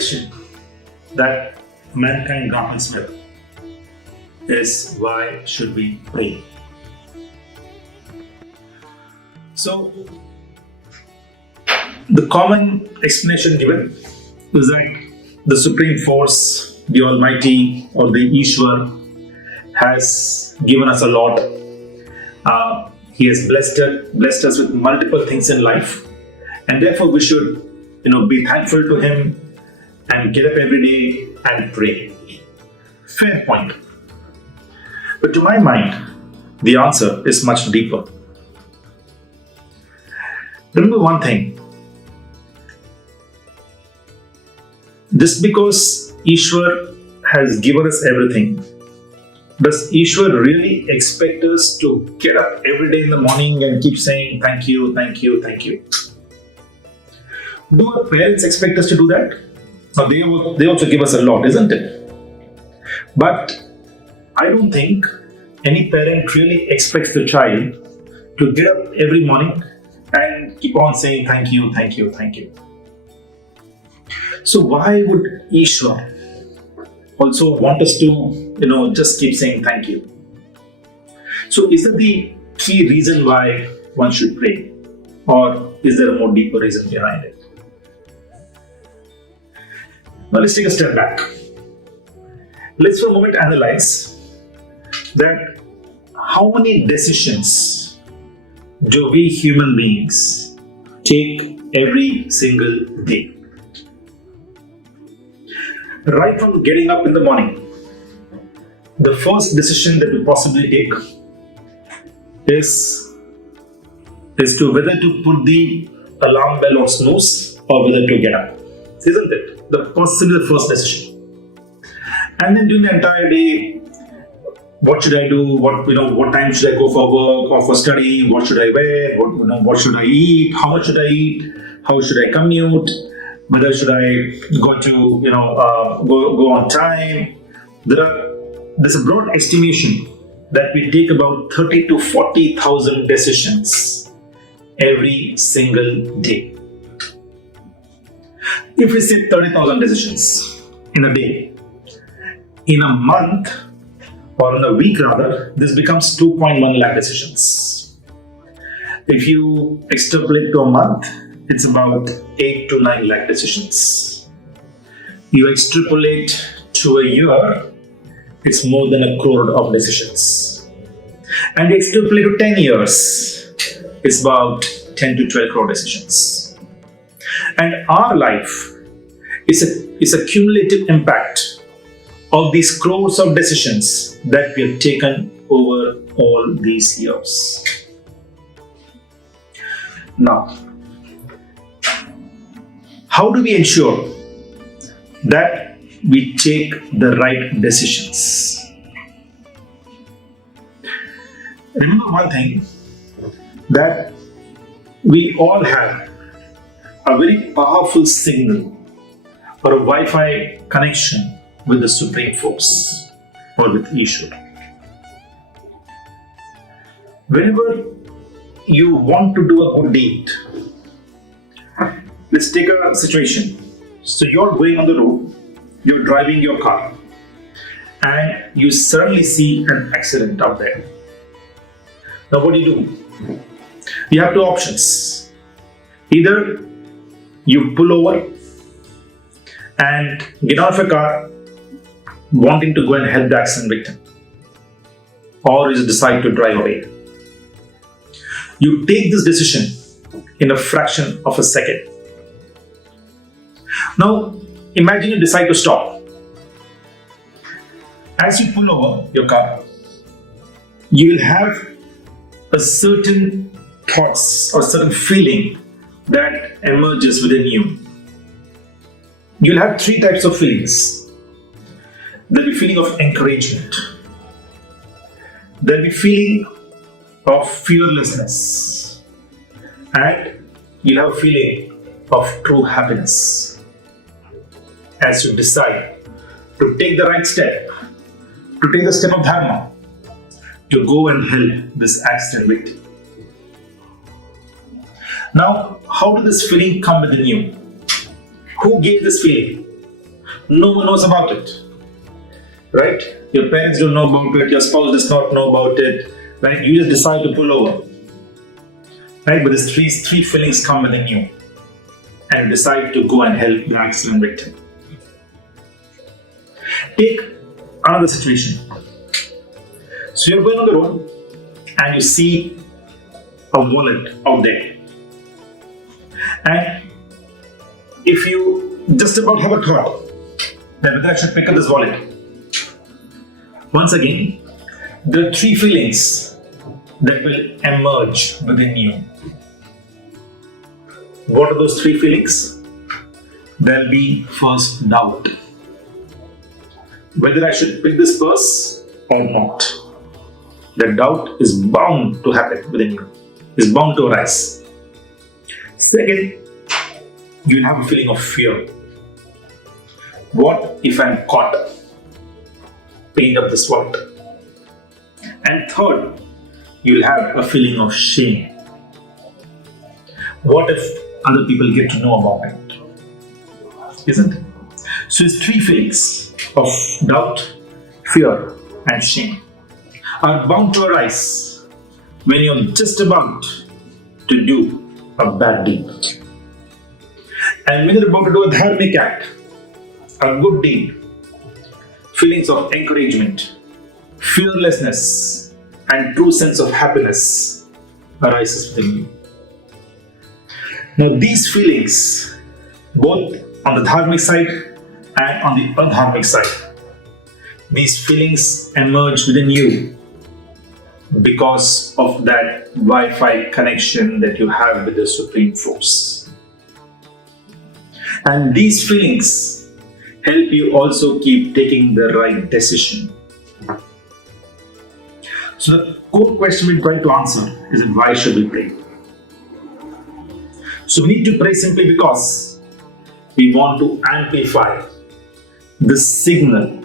question that mankind grapples with is, why should we pray? So, the common explanation given is that the Supreme Force, the Almighty or the Ishwar, has given us a lot. He has blessed us with multiple things in life, and therefore we should, be thankful to Him and get up every day and pray. Fair point. But to my mind, the answer is much deeper. Remember one thing. Just because Ishwar has given us everything, does Ishwar really expect us to get up every day in the morning and keep saying thank you, thank you, thank you? Do our parents expect us to do that? Or they also give us a lot, isn't it? But I don't think any parent really expects the child to get up every morning and keep on saying thank you, thank you, thank you. So why would Ishwar also want us to, just keep saying thank you? So is that the key reason why one should pray? Or is there a more deeper reason behind it? Now let's take a step back. Let's for a moment analyze that how many decisions do we human beings take every single day? Right from getting up in the morning, the first decision that we possibly take is to whether to put the alarm bell on snooze or whether to get up. Isn't it? Possibly the first decision. And then during the entire day, what should I do? What time should I go for work or for study? What should I wear? What should I eat? How much should I eat? How should I commute? Whether should I go to go on time? There's a broad estimation that we take about 30 to 40,000 decisions every single day. If we say 30,000 decisions in a day, in a month or in a week rather, this becomes 2.1 lakh decisions. If you extrapolate to a month, it's about 8 to 9 lakh decisions. You extrapolate to a year, it's more than 1 crore of decisions. And you extrapolate to 10 years, it's about 10 to 12 crore decisions. And our life is a cumulative impact of these crores of decisions that we have taken over all these years. Now, how do we ensure that we take the right decisions? Remember one thing, that we all have a very powerful signal or a Wi-Fi connection with the Supreme Force or with Ishwar. Whenever you want to do a good deed, let's take a situation. So you're going on the road, you're driving your car, and you suddenly see an accident out there. Now what do? You have two options. Either you pull over and get out of your car wanting to go and help the accident victim, or you decide to drive away. You take this decision in a fraction of a second. Now, imagine you decide to stop. As you pull over your car, you will have a certain thoughts or certain feeling that emerges within you. You'll have three types of feelings. There'll be feeling of encouragement. There'll be feeling of fearlessness. And you'll have a feeling of true happiness as you decide to take the right step, to take the step of dharma, to go and help this accident victim. Now, how did this feeling come within you? Who gave this feeling? No one knows about it. Right? Your parents don't know about it, your spouse does not know about it, right? You just decide to pull over. Right? But these three feelings come within you and you decide to go and help the accident victim. Take another situation. So you're going on the road and you see a wallet out there. And if you just about have a thought that whether I should pick up this wallet, once again, there are three feelings that will emerge within you. What are those three feelings? There'll be first doubt. Whether I should pick this purse or not. The doubt is bound to happen within you, is bound to arise. Second, you'll have a feeling of fear. What if I'm caught picking up this wallet? And third, you'll have a feeling of shame. What if other people get to know about it? Isn't it? So it's three feelings of doubt, fear, and shame are bound to arise when you're just about to do a bad deed. And when you're about to do a dharmic act, a good deed, feelings of encouragement, fearlessness, and true sense of happiness arises within you. Now these feelings, both on the dharmic side and on the adharmic side, these feelings emerge within you because of that Wi-Fi connection that you have with the Supreme Force. And these feelings help you also keep taking the right decision. So the core question we're trying to answer is why should we pray? So we need to pray simply because we want to amplify the signal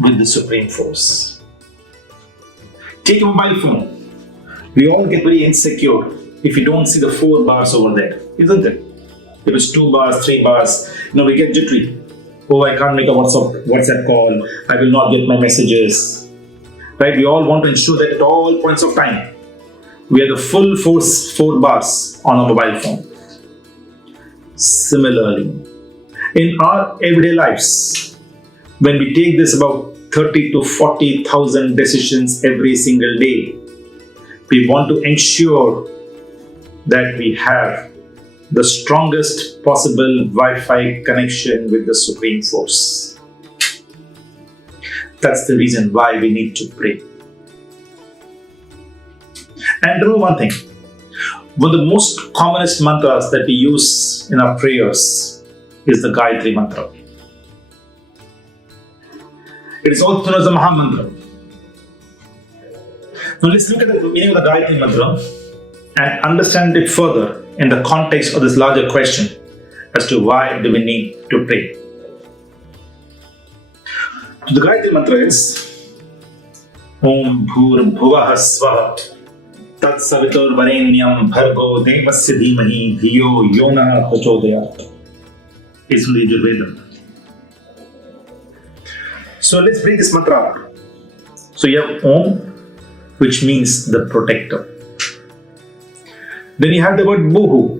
with the Supreme Force. Take a mobile phone. We all get very insecure if you don't see the 4 bars over there, isn't it? If it's 2 bars, 3 bars, we get jittery. Oh, I can't make a WhatsApp call. I will not get my messages. Right? We all want to ensure that at all points of time, we have the full 4 bars on our mobile phone. Similarly, in our everyday lives, when we take this about 30 to 40,000 decisions every single day, we want to ensure that we have the strongest possible Wi-Fi connection with the Supreme Force. That's the reason why we need to pray. And remember one thing, one of the most commonest mantras that we use in our prayers is the Gayatri Mantra. It is also known as the Maha Mantra. Now let's look at the meaning of the Gayatri Mantra and understand it further in the context of this larger question as to why do we need to pray. So the Gayatri Mantra is Om Bhur Bhuvah Swaha Tat Savitur Varenyam Bhargo Devasya Dhimahi Dhiyo Yona Prachodayat. It's from the Yajurveda. So let's break this mantra out. So you have Om, which means the protector. Then you have the word Bhuhu,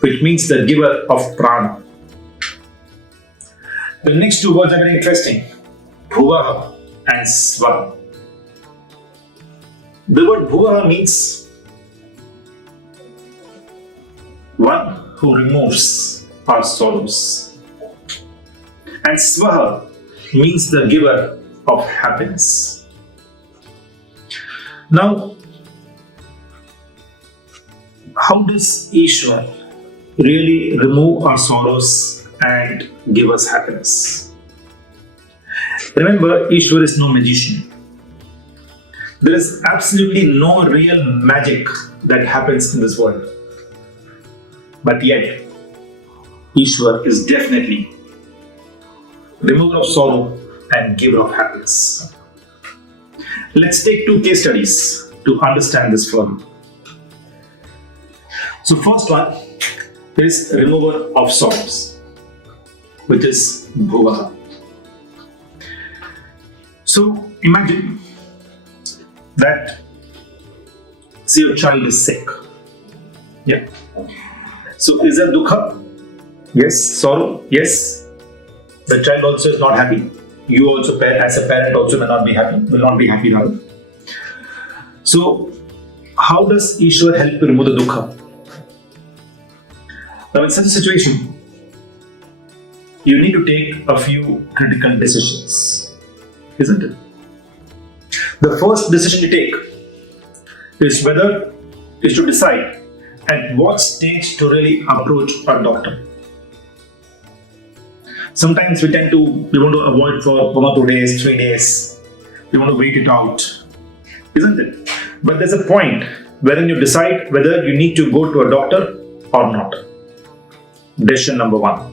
which means the giver of prana. The next 2 words are very interesting. Bhuvaha and Swaha. The word Bhuvaha means one who removes our sorrows. And Swaha means the giver of happiness. Now, how does Ishwar really remove our sorrows and give us happiness? Remember, Ishwar is no magician. There is absolutely no real magic that happens in this world. But yet, Ishwar is definitely remover of sorrow and giver of happiness. Let's take 2 case studies to understand this further. So first one is remover of sorrows. which is Bhuvaha. So imagine that, see, your child is sick. Yeah. So is there Dukha? Yes. Sorrow? Yes. The child also is not happy. You also, as a parent, also will not be happy now. So, how does Ishwar help to remove the Dukha? Now, in such a situation, you need to take a few critical decisions, isn't it? The first decision you take is to decide at what stage to really approach a doctor. Sometimes we want to avoid for 1 or 2 days, 3 days. We want to wait it out, isn't it? But there's a point wherein you decide whether you need to go to a doctor or not. Decision number 1.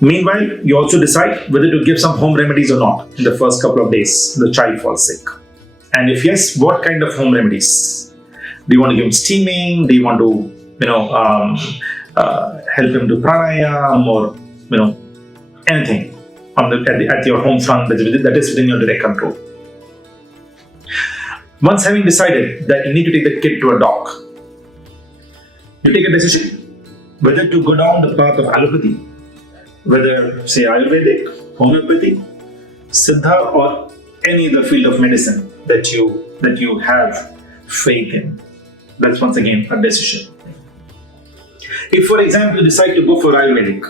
Meanwhile, you also decide whether to give some home remedies or not in the first couple of days the child falls sick. And if yes, what kind of home remedies? Do you want to give him steaming? Do you want to, help him do pranayam or anything at your home front that is within your direct control? Once having decided that you need to take the kid to a doc, you take a decision whether to go down the path of allopathy, whether say Ayurvedic, homeopathy, Siddha, or any other field of medicine that you have faith in. That's once again a decision. If, for example, you decide to go for Ayurvedic,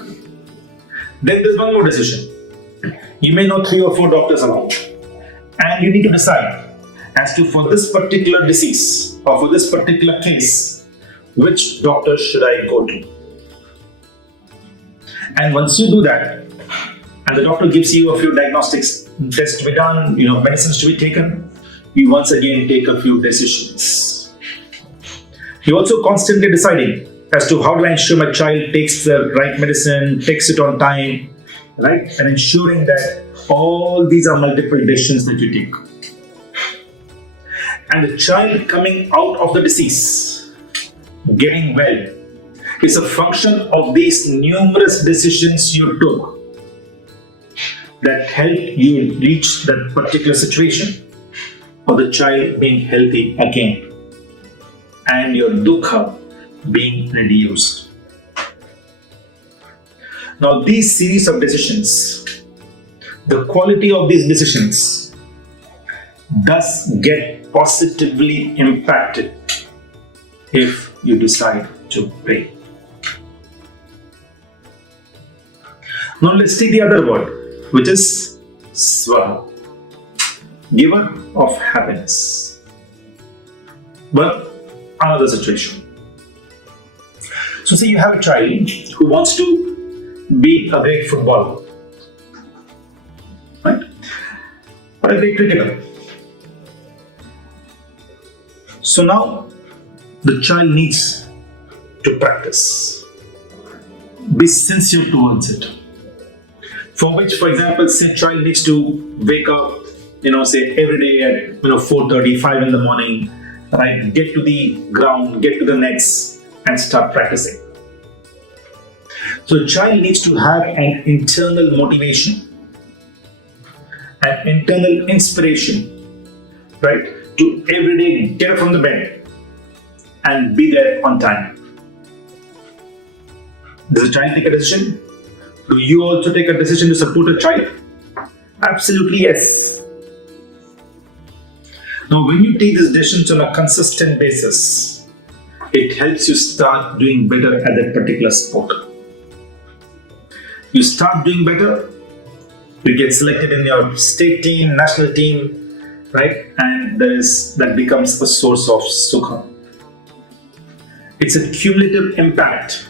then there's one more decision. You may know 3 or 4 doctors around, and you need to decide as to, for this particular disease or for this particular case, which doctor should I go to? And once you do that, and the doctor gives you a few diagnostics, tests to be done, medicines to be taken, you once again take a few decisions. You're also constantly deciding as to how do I ensure my child takes the right medicine, takes it on time, right? And ensuring that all these are multiple decisions that you take. And the child coming out of the disease, getting well, is a function of these numerous decisions you took that helped you reach that particular situation for the child being healthy again and your dukkha being reduced. Now, these series of decisions, the quality of these decisions does get positively impacted if you decide to pray. Now, let's take the other word, which is Swaha, giver of happiness. Well, another situation. So, say you have a child who wants to be a great footballer, right? Or a great cricketer. So now the child needs to practice, be sincere towards it. For which, for example, say child needs to wake up, say every day at 4:30, 5 in the morning, right? Get to the ground, get to the nets, and start practicing. So the child needs to have an internal motivation, an internal inspiration, right? To every day get up from the bed and be there on time. Does a child take a decision? Do you also take a decision to support a child? Absolutely yes. Now, when you take these decisions on a consistent basis, it helps you start doing better at that particular sport. You start doing better, you get selected in your state team, national team, right? And that becomes a source of sukha. It's a cumulative impact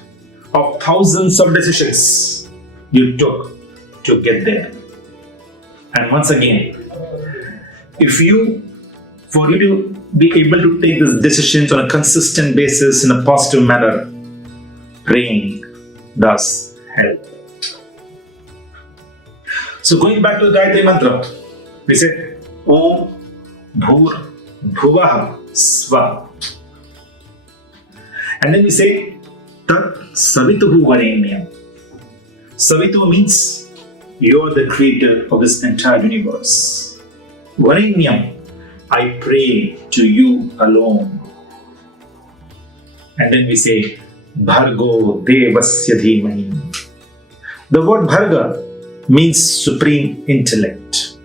of thousands of decisions you took to get there. And once again, for you to be able to take these decisions on a consistent basis in a positive manner, praying does help. So going back to the Gayatri Mantra, we said Om Bhur Bhuvaha Swaha. And then we say Tat Savituhu Varenyam. Savitu means you are the creator of this entire universe. Varenyam, I pray to you alone. And then we say, Bhargo Devasya Dhimahi. The word Bharga means supreme intellect.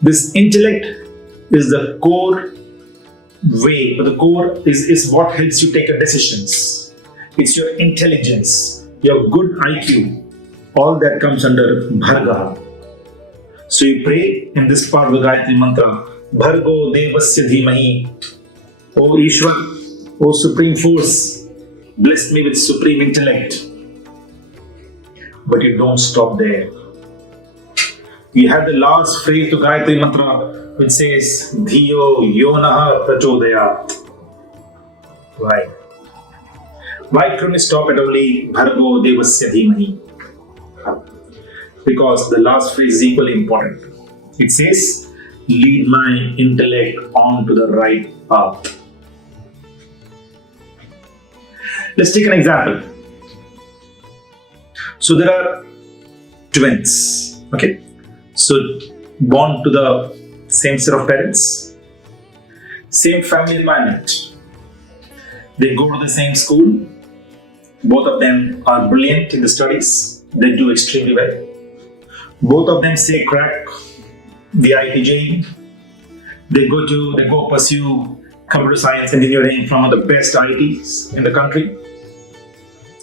This intellect is the core way, or the core is what helps you take your decisions. It's your intelligence, your good IQ, all that comes under Bharga. So you pray in this part of the Gayatri Mantra, Bhargo Devasya Dhimahi. O Ishwar, O Supreme Force, bless me with supreme intellect. But you don't stop there. You have the last phrase to Gayatri Mantra which says, Dhiyo Yonaha Prachodayat. Why? Why couldn't we stop at only Bhargo Devasya Dhimahi? Because the last phrase is equally important. It says, lead my intellect onto the right path. Let's take an example. So there are twins, okay? So born to the same set of parents, same family environment. They go to the same school. Both of them are brilliant in the studies. They do extremely well. Both of them say crack the IIT. They go pursue computer science engineering from the best IITs in the country.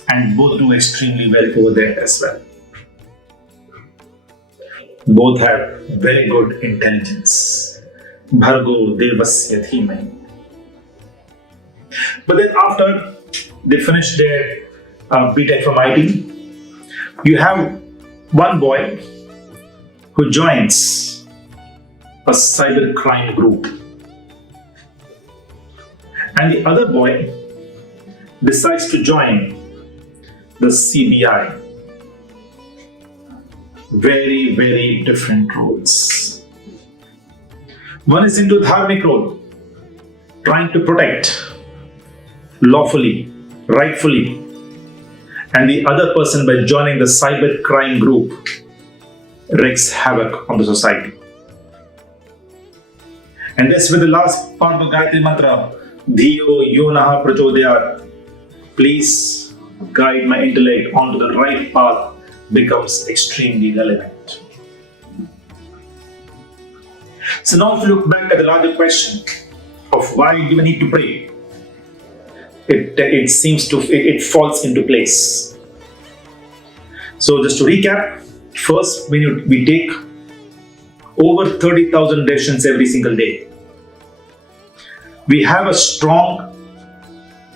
And both do extremely well over there as well. Both have very good intelligence. Bhargo Devasya Dhimahi. But then after they finish their BTech from IT, you have one boy who joins a cyber crime group. And the other boy decides to join the CBI. Very, very different roles. One is into dharmic role, trying to protect lawfully, rightfully, and the other person, by joining the cyber crime group, wreaks havoc on the society. And that's where the last part of the Gayatri Mantra, Dhiyo Yonaha Prachodayat, please guide my intellect onto the right path, becomes extremely relevant. So now if you look back at the larger question of why do we need to pray, it falls into place. So just to recap, first we take over 30,000 decisions every single day. We have a strong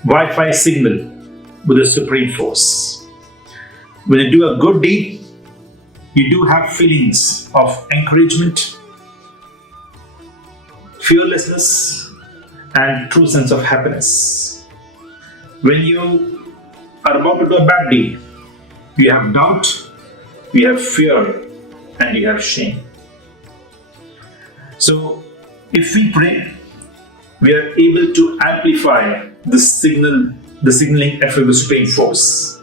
Wi-Fi signal with the Supreme Force. When you do a good deed, you do have feelings of encouragement, fearlessness, and true sense of happiness. When you are about to do a bad deed, you have doubt, you have fear, and you have shame. So, if we pray, we are able to amplify the signaling effort of the Supreme Force,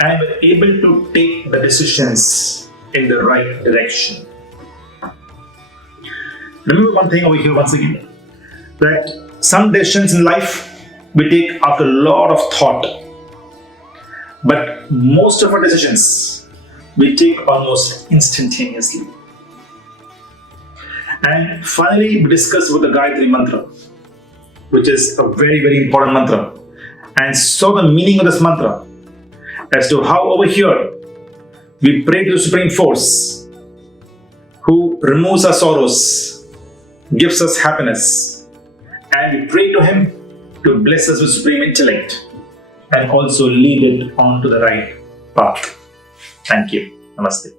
and we're able to take the decisions in the right direction. Remember one thing over here once again, that some decisions in life we take after a lot of thought, but most of our decisions we take almost instantaneously. And finally, we discuss with the Gayatri Mantra, which is a very, very important mantra, and saw the meaning of this mantra as to how over here we pray to the Supreme Force who removes our sorrows, gives us happiness, and we pray to Him to bless us with supreme intellect and also lead it on to the right path. Thank you. Namaste.